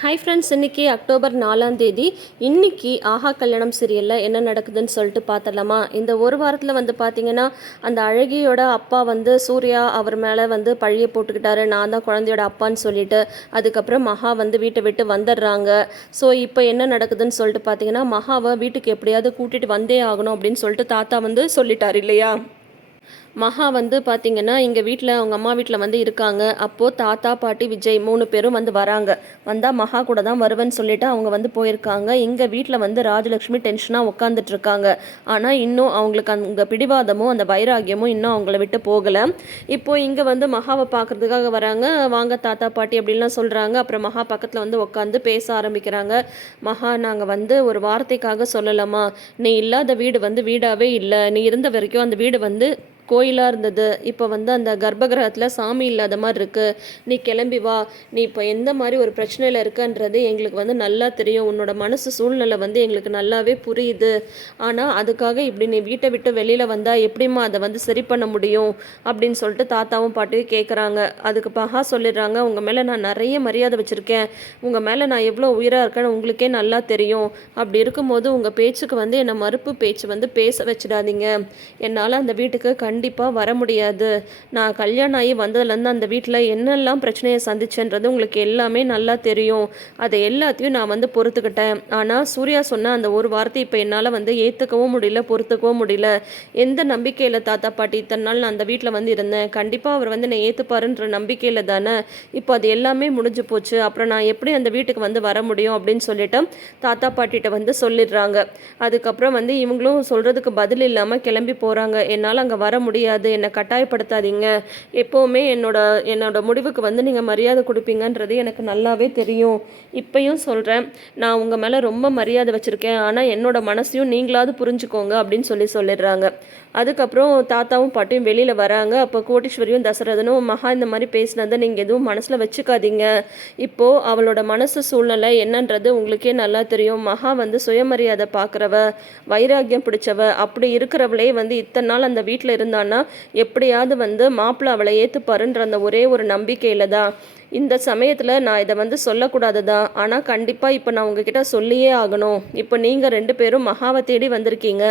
Hi friends இன்றைக்கி October நாலாம் தேதி. இன்னைக்கு ஆஹா கல்யாணம் சீரியலில் என்ன நடக்குதுன்னு சொல்லிட்டு பார்த்தலாமா இந்த ஒரு வாரத்தில் வந்து பார்த்தீங்கன்னா அந்த அழகியோட அப்பா வந்து சூர்யா அவர் மேலே வந்து பழிய போட்டுக்கிட்டாரு. நான் தான் குழந்தையோட அப்பான்னு சொல்லிட்டு அதுக்கப்புறம் மகா வந்து வீட்டை விட்டு வந்துடுறாங்க. ஸோ இப்போ என்ன நடக்குதுன்னு சொல்லிட்டு பார்த்தீங்கன்னா மகாவை வீட்டுக்கு எப்படியாவது கூட்டிகிட்டு வந்தே ஆகணும் அப்படின்னு சொல்லிட்டு தாத்தா வந்து சொல்லிட்டார் இல்லையா? மகா வந்து பார்த்தீங்கன்னா இங்கே வீட்டில் அவங்க அம்மா வீட்டில் வந்து இருக்காங்க. அப்போது தாத்தா பாட்டி விஜய் மூணு பேரும் வந்து வராங்க. வந்தால் மகா கூட தான் வருவேன்னு சொல்லிட்டு அவங்க வந்து போயிருக்காங்க. இங்கே வீட்டில் வந்து ராஜலக்ஷ்மி டென்ஷனாக உட்காந்துட்டு இருக்காங்க. ஆனால் இன்னும் அவங்களுக்கு அந்த பிடிவாதமும் அந்த வைராகியமும் இன்னும் அவங்கள விட்டு போகலை. இப்போது இங்கே வந்து மகாவை பார்க்கறதுக்காக வராங்க. வாங்க தாத்தா பாட்டி அப்படின்லாம் சொல்கிறாங்க அப்புறம் மகா பக்கத்தில் வந்து உட்காந்து பேச ஆரம்பிக்கிறாங்க. மகா நாங்கள் வந்து ஒரு வார்த்தைக்காக சொல்லலாமா நீ இல்லாத வீடு வந்து வீடாகவே இல்லை. நீ இருந்த வரைக்கும் அந்த வீடு வந்து கோயிலாக இருந்தது. இப்போ வந்து அந்த கர்ப்பகிரகத்தில் சாமி இல்லாத மாதிரி இருக்குது நீ கிளம்பி வா. நீ இப்போ எந்த மாதிரி ஒரு பிரச்சனையில் இருக்கன்றது எங்களுக்கு வந்து நல்லா தெரியும். உன்னோட மனசு சூழ்நிலை வந்து எங்களுக்கு நல்லாவே புரியுது. ஆனால் அதுக்காக இப்படி நீ வீட்டை விட்டு வெளியில் வந்தால் எப்படிம்மா அதை வந்து சரி பண்ண முடியும்? அப்படின்னு சொல்லிட்டு தாத்தாவும் பாட்டியும் கேட்குறாங்க அதுக்கு பகா சொல்லிடுறாங்க உங்கள் மேலே நான் நிறைய மரியாதை வச்சுருக்கேன். உங்கள் மேலே நான் எவ்வளோ உயிராக இருக்கேன்னு உங்களுக்கே நல்லா தெரியும். அப்படி இருக்கும்போது உங்கள் பேச்சுக்கு வந்து என்னை மறுப்பு பேச்சு வந்து பேச வச்சிடாதீங்க. என்னால் அந்த வீட்டுக்கு கண் கண்டிப்பாக வர முடியாது. நான் கல்யாணம் ஆகி வந்ததுலேருந்து அந்த வீட்டில் என்னெல்லாம் பிரச்சனையை சந்திச்சேன்றது உங்களுக்கு எல்லாமே நல்லா தெரியும். அதை எல்லாத்தையும் நான் வந்து பொறுத்துக்கிட்டேன். ஆனால் சூர்யா சொன்ன அந்த ஒரு வார்த்தை இப்போ என்னால் வந்து ஏற்றுக்கவும் முடியல பொறுத்துக்கவும் முடியல. எந்த நம்பிக்கையில் தாத்தா பாட்டி இத்தனை நாள் நான் அந்த வீட்டில் வந்து இருந்தேன்? கண்டிப்பாக அவர் வந்து என்னை ஏற்றுப்பாருன்ற நம்பிக்கையில் தானே? இப்போ அது எல்லாமே முடிஞ்சு போச்சு. அப்புறம் நான் எப்படி அந்த வீட்டுக்கு வந்து வர முடியும் அப்படின்னு சொல்லிட்டு தாத்தா பாட்டிகிட்ட வந்து சொல்லிடுறாங்க. அதுக்கப்புறம் வந்து இவங்களும் சொல்கிறதுக்கு பதில் இல்லாமல் கிளம்பி போகிறாங்க என்னால் அங்கே வர முடியாது. என்னை கட்டாயப்படுத்தாதீங்க. எப்போவுமே என்னோட என்னோட முடிவுக்கு வந்து நீங்கள் மரியாதை கொடுப்பீங்கன்றது எனக்கு நல்லாவே தெரியும். இப்பயும் சொல்கிறேன் நான் உங்கள் மேலே ரொம்ப மரியாதை வச்சுருக்கேன். ஆனால் என்னோட மனசையும் நீங்களாவது புரிஞ்சுக்கோங்க அப்படின்னு சொல்லி சொல்லிடுறாங்க. அதுக்கப்புறம் தாத்தாவும் பாட்டியும் வெளியில் வராங்க. அப்போ கோட்டீஸ்வரியும் தசரதனும் மகா இந்த மாதிரி பேசினதை நீங்கள் எதுவும் மனசில் வச்சுக்காதீங்க. இப்போது அவளோட மனசு சூழ்நிலை என்னன்றது உங்களுக்கே நல்லா தெரியும். மகா வந்து சுயமரியாதை பார்க்குறவ வைராக்கியம் பிடிச்சவ அப்படி இருக்கிறவளே வந்து இத்தனை நாள் அந்த வீட்டில் இருந்தான்னா எப்படியாவது வந்து மாப்பிள்ளை அவளை ஏற்றுப்பாருன்ற அந்த ஒரே ஒரு நம்பிக்கையில் தான். இந்த சமயத்தில் நான் இதை வந்து சொல்லக்கூடாது தான் ஆனால் கண்டிப்பாக இப்போ நான் உங்ககிட்ட சொல்லியே ஆகணும். இப்போ நீங்கள் ரெண்டு பேரும் மகாவை தேடி வந்திருக்கீங்க.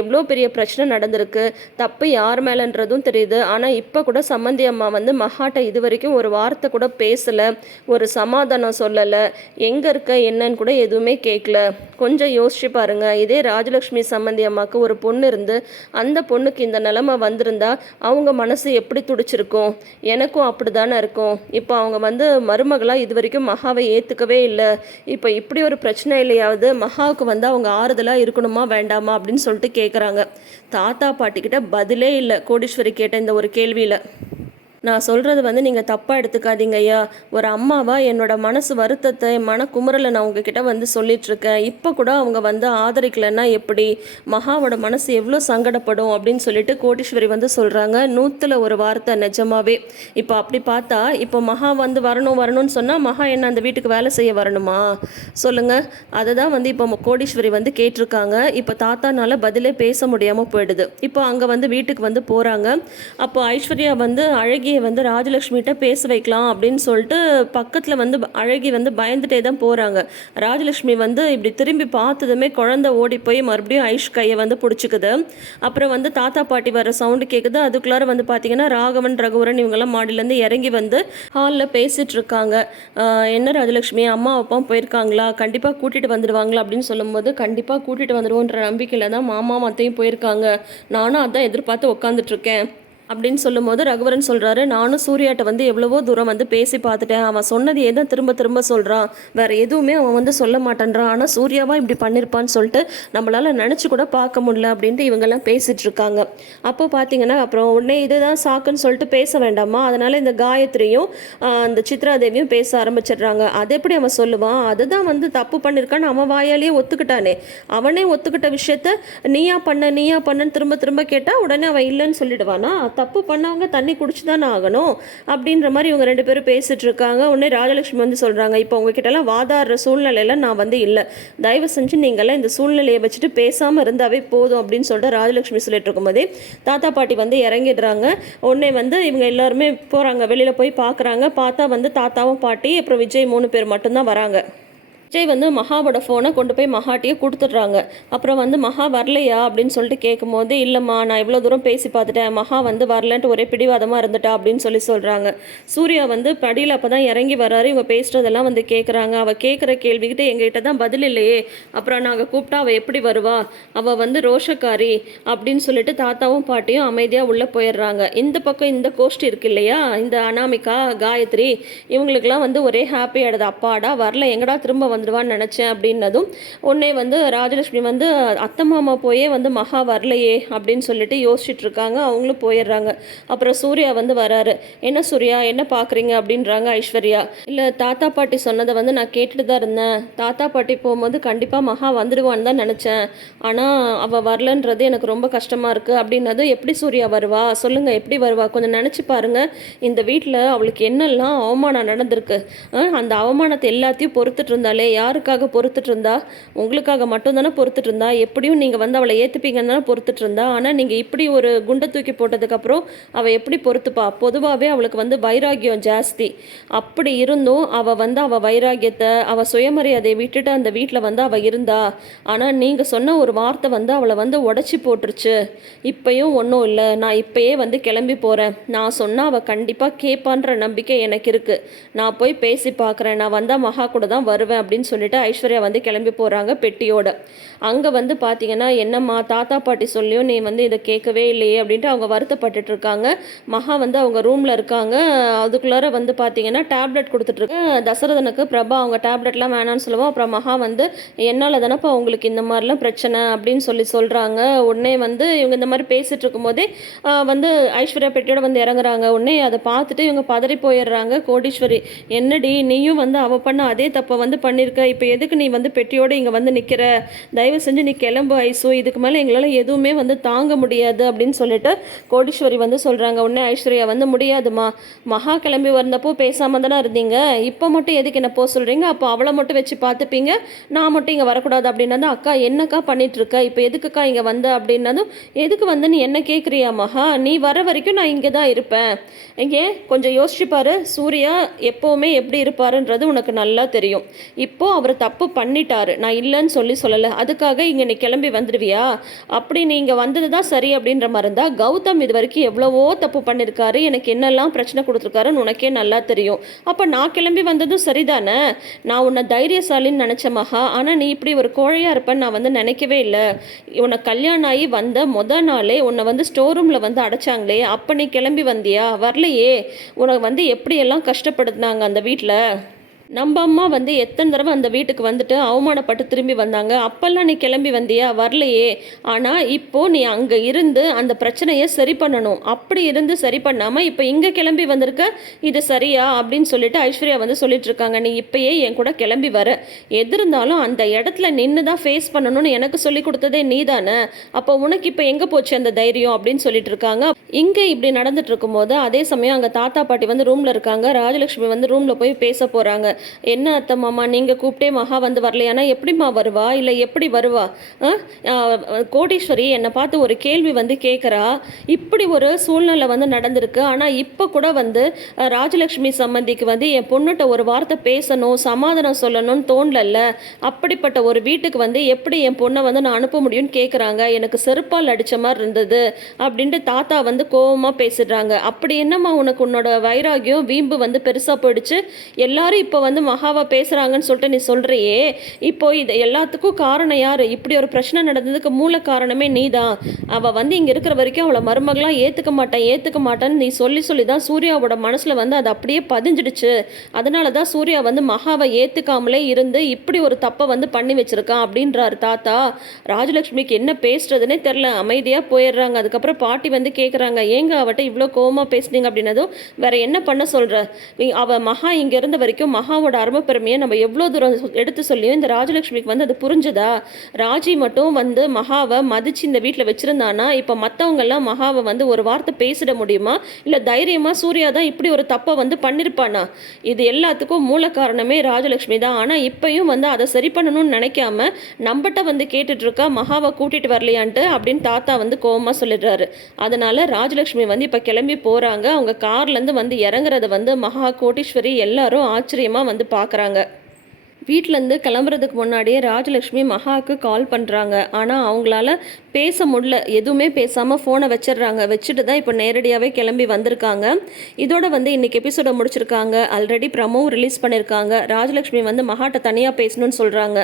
எவ்வளோ பெரிய பிரச்சனை நடந்திருக்கு. தப்பு யார் மேலேன்றதும் தெரியுது. ஆனால் இப்போ கூட சம்மந்தி அம்மா வந்து மகாட்ட இது வரைக்கும் ஒரு வார்த்தை கூட பேசலை. ஒரு சமாதானம் சொல்லலை. எங்கே இருக்க என்னன்னு கூட எதுவுமே கேட்கல கொஞ்சம் யோசிச்சு பாருங்க. இதே ராஜலக்ஷ்மி சம்மந்தி அம்மாவுக்கு ஒரு பொண்ணு இருந்து அந்த பொண்ணுக்கு இந்த நிலமை வந்திருந்தா அவங்க மனசு எப்படி துடிச்சிருக்கும்? எனக்கும் அப்படி தானே இருக்கும். இப்போ அவங்க வந்து மருமகளாக இது வரைக்கும் மகாவை ஏற்றுக்கவே இல்லை. இப்போ இப்படி ஒரு பிரச்சனை இல்லையாவது மகாவுக்கு வந்து அவங்க ஆறுதலாக இருக்கணுமா வேண்டாமா அப்படின்னு சொல்லிட்டு கேட்குறாங்க தாத்தா பாட்டிக்கிட்ட பதிலே இல்லை. கோடீஸ்வரி கேட்ட இந்த ஒரு கேள்வியில். நான் சொல்கிறது வந்து நீங்கள் தப்பாக எடுத்துக்காதீங்க ஐயா. ஒரு அம்மாவா என்னோட மனசு வருத்தத்தை மனக்குமுறலை நான் உங்ககிட்ட வந்து சொல்லிகிட்ருக்கேன் இப்போ கூட அவங்க வந்து ஆதரிக்கலைன்னா எப்படி? மகாவோட மனசு எவ்வளோ சங்கடப்படும் அப்படின்னு சொல்லிட்டு கோட்டீஸ்வரி வந்து சொல்கிறாங்க நூற்றில் ஒரு வார்த்தை நிஜமாவே. இப்போ அப்படி பார்த்தா இப்போ மகா வந்து வரணும் வரணும்னு சொன்னால் மகா என்ன அந்த வீட்டுக்கு வேலை செய்ய வரணுமா? சொல்லுங்கள் அதை தான் வந்து இப்போ கோடீஸ்வரி வந்து கேட்டிருக்காங்க. இப்போ தாத்தானால பதிலே பேச முடியாமல் போயிடுது. இப்போ அங்கே வந்து வீட்டுக்கு வந்து போகிறாங்க அப்போ ஐஸ்வர்யா வந்து அழகிய வந்து ராஜலக்ஷ்மிகிட்ட பேச வைக்கலாம் அப்படின்னு சொல்லிட்டு பக்கத்தில் வந்து அழகி வந்து பயந்துட்டே தான் போகிறாங்க ராஜலக்ஷ்மி வந்து இப்படி திரும்பி பார்த்ததுமே குழந்தை ஓடி போய் மறுபடியும் ஐஷ் கையை வந்து பிடிச்சிக்குது. அப்புறம் வந்து தாத்தா பாட்டி வர சவுண்டு கேட்குது அதுக்குள்ளார வந்து பார்த்தீங்கன்னா ராகவன் ரகுவரன் இவங்கெல்லாம் மாடியிலேருந்து இறங்கி வந்து ஹாலில் பேசிகிட்டு இருக்காங்க. என்ன ராஜலக்ஷ்மி அம்மா அப்பாவும் போயிருக்காங்களா? கண்டிப்பாக கூட்டிகிட்டு வந்துடுவாங்களா அப்படின்னு சொல்லும்போது கண்டிப்பாக கூட்டிகிட்டு வந்துடுவோன்ற நம்பிக்கையில் தான் மாமா மத்தையும் போயிருக்காங்க. நானும் அதான் எதிர்பார்த்து உட்காந்துட்ருக்கேன் அப்படின்னு சொல்லும்போது ரகுவரன் சொல்கிறாரு நானும் சூர்யாட்ட வந்து எவ்வளவோ தூரம் வந்து பேசி பார்த்துட்டேன். அவன் சொன்னதையே தான் திரும்ப திரும்ப சொல்கிறான் வேற எதுவுமே அவன் வந்து சொல்ல மாட்டேன்றான். ஆனால் சூர்யாவா இப்படி பண்ணியிருப்பான்னு சொல்லிட்டு நம்மளால் நினச்சி கூட பார்க்க முடியல அப்படின்ட்டு இவங்கெல்லாம் பேசிகிட்டு இருக்காங்க. அப்போ பார்த்தீங்கன்னா அப்புறம் உடனே இதுதான் சாக்குன்னு சொல்லிட்டு பேச வேண்டாமா? அதனால் இந்த காயத்ரியும் இந்த அந்த சித்ராதேவியும் பேச ஆரம்பிச்சிடுறாங்க. அது எப்படி அவன் சொல்லுவான்? அதுதான் வந்து தப்பு பண்ணியிருக்கான்னு அவன் வாயாலேயே ஒத்துக்கிட்டானே. அவனே ஒத்துக்கிட்ட விஷயத்த நீயா பண்ண நீயா பண்ணன்னு திரும்ப திரும்ப கேட்டால் உடனே அவன் இல்லைன்னு சொல்லிடுவானா? தப்பு பண்ணவங்க தண்ணி குடிச்சு தானே ஆகணும் அப்படின்ற மாதிரி இவங்க ரெண்டு பேரும் பேசிட்டு இருக்காங்க உடனே ராஜலட்சுமி வந்து சொல்கிறாங்க இப்போ உங்ககிட்டலாம் வாதாடுற சூழ்நிலையெல்லாம் நான் வந்து இல்லை. தயவு செஞ்சு நீங்கள்லாம் இந்த சூழ்நிலையை வச்சுட்டு பேசாமல் இருந்தாவே போதும் அப்படின்னு சொல்லிட்டு ராஜலட்சுமி சொல்லிட்டு இருக்கும்போதே தாத்தா பாட்டி வந்து இறங்கிடுறாங்க. உடனே வந்து இவங்க எல்லாருமே போகிறாங்க வெளியில் போய் பார்க்குறாங்க பார்த்தா வந்து தாத்தாவும் பாட்டி அப்புறம் விஜய் மூணு பேர் மட்டும்தான் வராங்க. விஜய் வந்து மகாவோட ஃபோனை கொண்டு போய் மகாட்டியே கொடுத்துட்றாங்க. அப்புறம் வந்து மகா வரலையா அப்படின்னு சொல்லிட்டு கேட்கும்போது இல்லைம்மா நான் இவ்வளோ தூரம் பேசி பார்த்துட்டேன். மகா வந்து வரலன்ட்டு ஒரே பிடிவாதமாக இருந்துட்டா? அப்படின்னு சொல்லி சொல்கிறாங்க சூர்யா வந்து படியில் அப்போ தான் இறங்கி வராரு இவங்க பேசுகிறதெல்லாம் வந்து கேட்குறாங்க அவள் கேட்குற கேள்விக்கிட்ட எங்ககிட்ட தான் பதில் இல்லையே. அப்புறம் நாங்கள் கூப்பிட்டா அவள் எப்படி வருவா? அவள் வந்து ரோஷக்காரி அப்படின்னு சொல்லிட்டு தாத்தாவும் பாட்டியும் அமைதியாக உள்ளே போயிடுறாங்க. இந்த பக்கம் இந்த கோஷ்டி இருக்கு இல்லையா? இந்த அனாமிகா காயத்ரி இவங்களுக்குலாம் வந்து ஒரே ஹாப்பி அப்பாடா வரல. எங்கடா திரும்ப வந்துடுவான்னு நினச்சேன் அப்படின்னதும் உடனே வந்து ராஜலட்சுமி வந்து அத்தை மாமா போயே வந்து மகா வரலையே அப்படின்னு சொல்லிட்டு யோசிச்சுட்டு இருக்காங்க அவங்களும் போயிடுறாங்க. அப்புறம் சூர்யா வந்து வராரு. என்ன சூர்யா என்ன பார்க்குறீங்க அப்படின்றாங்க ஐஸ்வர்யா. இல்லை தாத்தா பாட்டி சொன்னதை வந்து நான் கேட்டுட்டு தான் இருந்தேன். தாத்தா பாட்டி போகும்போது கண்டிப்பாக மகா வந்துடுவான்னு தான் நினச்சேன். ஆனால் அவள் வரலன்றது எனக்கு ரொம்ப கஷ்டமாக இருக்குது அப்படின்னதும் எப்படி சூர்யா வருவா? சொல்லுங்கள் எப்படி வருவா? கொஞ்சம் நினச்சி பாருங்க. இந்த வீட்டில் அவளுக்கு என்னெல்லாம் அவமானம் நடந்திருக்கு? அந்த அவமானத்தை எல்லாத்தையும் பொறுத்துட்டு இருந்தாலே யாருக்காக பொறுத்துட்டு இருந்தா உங்களுக்காக மட்டும்தானே பொறுத்துட்டு இருந்தா எப்படியும் நீங்கள் வந்து அவளை ஏற்றுப்பீங்கன்னு தானே பொறுத்துட்டு இருந்தா ஆனால் நீங்கள் இப்படி ஒரு குண்டை தூக்கி போட்டதுக்கப்புறம் அவள் எப்படி பொறுத்துப்பா? பொதுவாகவே அவளுக்கு வந்து வைராகியம் ஜாஸ்தி. அப்படி இருந்தும் அவள் வந்து அவள் வைராகியத்தை அவள் சுயமரியாதையை விட்டுட்டு அந்த வீட்டில் வந்து அவள் இருந்தா ஆனால் நீங்கள் சொன்ன ஒரு வார்த்தை வந்து அவளை வந்து உடச்சி போட்டுருச்சு. இப்பயும் ஒன்றும் இல்லை. நான் இப்பயே வந்து கிளம்பி போகிறேன் நான் சொன்னால் அவள் கண்டிப்பாக கேட்பான்ற நம்பிக்கை எனக்கு இருக்குது நான் போய் பேசி பார்க்குறேன் நான் வந்தால் மகா கூட தான் வருவேன் அப்படின்னு அப்படின்னு சொல்லிட்டு ஐஸ்வர்யா வந்து கிளம்பி போகிறாங்க பெட்டியோட. அங்கே வந்து பார்த்தீங்கன்னா என்னம்மா தாத்தா பாட்டி சொல்லியும் நீ வந்து இதை கேட்கவே இல்லையே அப்படின்ட்டு அவங்க வருத்தப்பட்டுட்டு இருக்காங்க. மகா வந்து அவங்க ரூமில் இருக்காங்க. அதுக்குள்ளார வந்து பார்த்தீங்கன்னா டேப்லெட் கொடுத்துட்ருக்கு தசரதனுக்கு பிரபா அவங்க டேப்லெட்லாம் வேணாம்னு சொல்லுவோம். அப்புறம் மகா வந்து என்னால் தானப்பா உங்களுக்கு இந்த மாதிரிலாம் பிரச்சனை அப்படின்னு சொல்லி சொல்கிறாங்க உடனே வந்து இவங்க இந்த மாதிரி பேசிகிட்டு இருக்கும்போதே வந்து ஐஸ்வர்யா பெட்டியோட வந்து இறங்குறாங்க. உடனே அதை பார்த்துட்டு இவங்க பதறி போயிடுறாங்க. கோடீஸ்வரி என்னடி? நீயும் வந்து அவ பண்ண அதே தப்பை வந்து பண்ணி இருக்க இப்போ எதுக்கு நீ வந்து பெட்டியோடு இங்கே வந்து நிற்கிற தயவு செஞ்சு நீ கிளம்பு ஐசு. இதுக்கு மேலே எங்களால் எதுவுமே வந்து தாங்க முடியாது அப்படின்னு சொல்லிட்டு கோடீஸ்வரி வந்து சொல்கிறாங்க உடனே ஐஸ்வர்யா வந்து முடியாதுமா மகா கிளம்பி வந்தப்போ பேசாமல் தானே இருந்தீங்க. இப்போ மட்டும் எதுக்கு என்ன போக சொல்கிறீங்க அப்போ அவளை மட்டும் வச்சு பார்த்துப்பீங்க. நான் மட்டும் இங்கே வரக்கூடாது அப்படின்னா அக்கா என்னக்கா பண்ணிகிட்ருக்க இப்போ எதுக்குக்கா இங்கே வந்த? அப்படின்னதும் எதுக்கு வந்து நீ என்ன கேட்குறியா மகா? நீ வர வரைக்கும் நான் இங்கே தான் இருப்பேன். இங்கே கொஞ்சம் யோசிச்சு பாரு. சூர்யா எப்போவுமே எப்படி இருப்பாருன்றது உனக்கு நல்லா தெரியும். இப்போ அவர் தப்பு பண்ணிட்டாரு. நான் இல்லைன்னு சொல்லி சொல்லலை. அதுக்காக இங்கே நீ கிளம்பி வந்துடுவியா? அப்படி நீங்கள் வந்தது தான் சரி அப்படின்ற மாதிரி இருந்தால் கௌதம் இது வரைக்கும் எவ்வளவோ தப்பு பண்ணியிருக்காரு எனக்கு என்னெல்லாம் பிரச்சனை கொடுத்துருக்காருன்னு உனக்கே நல்லா தெரியும். அப்போ நான் கிளம்பி வந்ததும் சரிதானே? நான் உன்னை தைரியசாலின்னு நினச்ச மகா ஆனால் நீ இப்படி ஒரு கோழையாக இருப்பேன்னு நான் வந்து நினைக்கவே இல்லை. உன்னை கல்யாணம் ஆகி வந்த முத நாளே உன்னை வந்து ஸ்டோர் ரூமில் வந்து அடைச்சாங்களே அப்போ நீ கிளம்பி வந்தியா? வரலையே. உனக்கு வந்து எப்படியெல்லாம் கஷ்டப்படுத்தினாங்க அந்த வீட்டில் நம்ம அம்மா வந்து எத்தனை தடவை அந்த வீட்டுக்கு வந்துட்டு அவமானப்பட்டு திரும்பி வந்தாங்க? அப்பெல்லாம் நீ கிளம்பி வந்தியா? வரலையே. ஆனால் இப்போது நீ அங்கே இருந்து அந்த பிரச்சனையை சரி பண்ணணும். அப்படி இருந்து சரி பண்ணாமல் இப்போ இங்கே கிளம்பி வந்திருக்க? இது சரியா? அப்படின்னு சொல்லிட்டு ஐஸ்வர்யா வந்து சொல்லிட்டு இருக்காங்க. நீ இப்பயே என் கூட கிளம்பி வர. எது இருந்தாலும் அந்த இடத்துல நின்று தான் ஃபேஸ் பண்ணணும்னு எனக்கு சொல்லி கொடுத்ததே நீ தானே அப்போ உனக்கு இப்போ எங்கே போச்சு அந்த தைரியம் அப்படின்னு சொல்லிட்டு இருக்காங்க. இங்கே இப்படி நடந்துட்டு இருக்கும்போது அதே சமயம் அங்கே தாத்தா பாட்டி வந்து ரூமில் இருக்காங்க. ராஜலட்சுமி வந்து ரூமில் போய் பேச போகிறாங்க என்ன அத்தை மாமா நீங்கள் கூப்பிட்டே மகா வந்து வரலையானா எப்படிம்மா வருவா? இல்லை எப்படி வருவா? கோடீஸ்வரி என்னை பார்த்து ஒரு கேள்வி வந்து கேட்குறா. இப்படி ஒரு சூழ்நிலை வந்து நடந்திருக்கு. ஆனால் இப்போ கூட வந்து ராஜலக்ஷ்மி ராஜலட்சுமி சம்மந்திக்கு வந்து என் பொண்ணுகிட்ட ஒரு வார்த்தை பேசணும் சமாதானம் சொல்லணும்னு தோணலல்ல. அப்படிப்பட்ட ஒரு வீட்டுக்கு வந்து எப்படி என் பொண்ணை வந்து நான் அனுப்ப முடியும்னு கேட்குறாங்க. எனக்கு செருப்பால் அடித்த மாதிரி இருந்தது அப்படின்ட்டு தாத்தா வந்து கோவமாக பேசிடுறாங்க. அப்படி என்னம்மா உனக்கு உன்னோட வைராகியம் வீம்பு வந்து பெருசாக போயிடுச்சு? எல்லாரும் இப்போ வந்து மகாவா பேசுகிறாங்கன்னு சொல்லிட்டு நீ சொல்கிறியே இப்போ இது எல்லாத்துக்கும் காரணம் யார்? இப்படி ஒரு பிரச்சனை நடந்ததுக்கு மூல காரணமே நீ தான் அவள் வந்து இங்கே இருக்கிற வரைக்கும் அவளை மருமகளாக ஏற்றுக்க மாட்டேன் ஏற்றுக்க மாட்டேன்னு நீ சொல்லி சொல்லி தான் சூர்யாவோட மனசில் வந்து அது அப்படியே பதிஞ்சிடுச்சு. அதனால தான் சூர்யா வந்து மகாவை ஏற்றுக்காமலே இருந்து இப்படி ஒரு தப்பை வந்து பண்ணி வச்சிருக்கான் அப்படின்றாரு தாத்தா. ராஜலக்ஷ்மிக்கு என்ன பேசுறதுனே தெரில அமைதியாக போயிடுறாங்க. அதுக்கப்புறம் பாட்டி வந்து கேட்குறாங்க ஏங்க அவட்ட இவ்வளோ கோவமாக பேசுனீங்க? அப்படின்னதும் வேற என்ன பண்ண சொல்கிற அவள் மகா இங்கே இருந்த வரைக்கும் மகா அம்மாவோட அருமை பெருமையை நம்ம எவ்வளோ தூரம் எடுத்து சொல்லியும் இந்த ராஜலக்ஷ்மிக்கு வந்து அது புரிஞ்சுதா? ராஜி மட்டும் வந்து மகாவை மதிச்சு இந்த வீட்டில் வச்சுருந்தானா? இப்போ மற்றவங்கெல்லாம் மகாவை வந்து ஒரு வார்த்தை பேசிட முடியுமா? இல்லை தைரியமாக சூர்யா தான் இப்படி ஒரு தப்பை வந்து பண்ணியிருப்பானா இது எல்லாத்துக்கும் மூல காரணமே ராஜலக்ஷ்மி தான். ஆனால் இப்போயும் வந்து அதை சரி பண்ணணும்னு நினைக்காம நம்மகிட்ட வந்து கேட்டுட்ருக்கா மகாவை கூட்டிகிட்டு வரலையான்ட்டு அப்படின்னு தாத்தா வந்து கோபமாக சொல்லிடுறாரு. அதனால் ராஜலக்ஷ்மி வந்து இப்போ கிளம்பி போகிறாங்க அவங்க கார்லேருந்து வந்து இறங்குறத வந்து மகா கோட்டீஸ்வரி எல்லாரும் ஆச்சரியமாக வந்து பார்க்குறாங்க. வீட்டிலேருந்து கிளம்புறதுக்கு முன்னாடியே ராஜலக்ஷ்மி மகாவுக்கு கால் பண்ணுறாங்க ஆனால் அவங்களால பேச முடியல எதுவுமே பேசாமல் ஃபோனை வச்சிடுறாங்க. வச்சுட்டு தான் இப்போ நேரடியாகவே கிளம்பி வந்திருக்காங்க. இதோட வந்து இன்னைக்கு எபிசோட முடிச்சிருக்காங்க. ஆல்ரெடி ப்ரமோவும் ரிலீஸ் பண்ணியிருக்காங்க ராஜலக்ஷ்மி வந்து மகாட்ட தனியாக பேசணும்னு சொல்கிறாங்க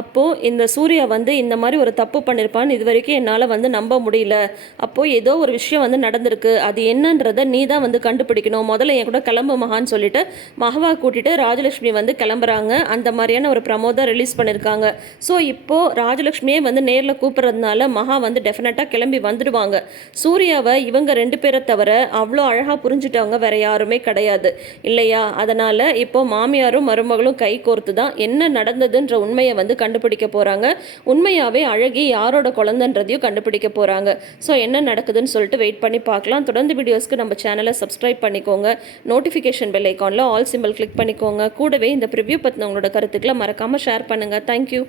அப்போது இந்த சூர்யா வந்து இந்த மாதிரி ஒரு தப்பு பண்ணியிருப்பான்னு இது வரைக்கும் என்னால் வந்து நம்ப முடியல. அப்போது ஏதோ ஒரு விஷயம் வந்து நடந்திருக்கு. அது என்னன்றதை நீ தான் வந்து கண்டுபிடிக்கணும். முதல்ல என் கூட கிளம்பு மகான்னு சொல்லிட்டு மகவா கூட்டிட்டு ராஜலக்ஷ்மி வந்து கிளம்புறாங்க. அந்த மாதிரியான ஒரு ப்ரமோ தான் ரிலீஸ் பண்ணியிருக்காங்க ஸோ இப்போது ராஜலக்ஷ்மியே வந்து நேரில் கூப்பிட்றதுனால மகா வந்து டெஃபினட்டாக கிளம்பி வந்துடுவாங்க. சூர்யாவை இவங்க ரெண்டு பேரை தவிர அவ்வளோ அழகாக புரிஞ்சுட்டவங்க வேற யாருமே கிடையாது. இல்லையா? அதனால் இப்போ மாமியாரும் மருமகளும் கை கோர்த்து தான் என்ன நடந்ததுன்ற உண்மையை வந்து கண்டுபிடிக்க போகிறாங்க உண்மையாகவே அழகி யாரோட குழந்தைன்றதையும் கண்டுபிடிக்க போகிறாங்க ஸோ என்ன நடக்குதுன்னு சொல்லிட்டு வெயிட் பண்ணி பார்க்கலாம். தொடர்ந்து வீடியோஸ்க்கு நம்ம சேனலை சப்ஸ்கிரைப் பண்ணிக்கோங்க. நோட்டிஃபிகேஷன் பெல் ஐக்கானில் ஆல் சிம்பிள் கிளிக் பண்ணிக்கோங்க. கூடவே இந்த ப்ரிவ்யூ பற்றின உங்களோட கருத்துக்களை மறக்காமல் ஷேர் பண்ணுங்கள் தேங்க்யூ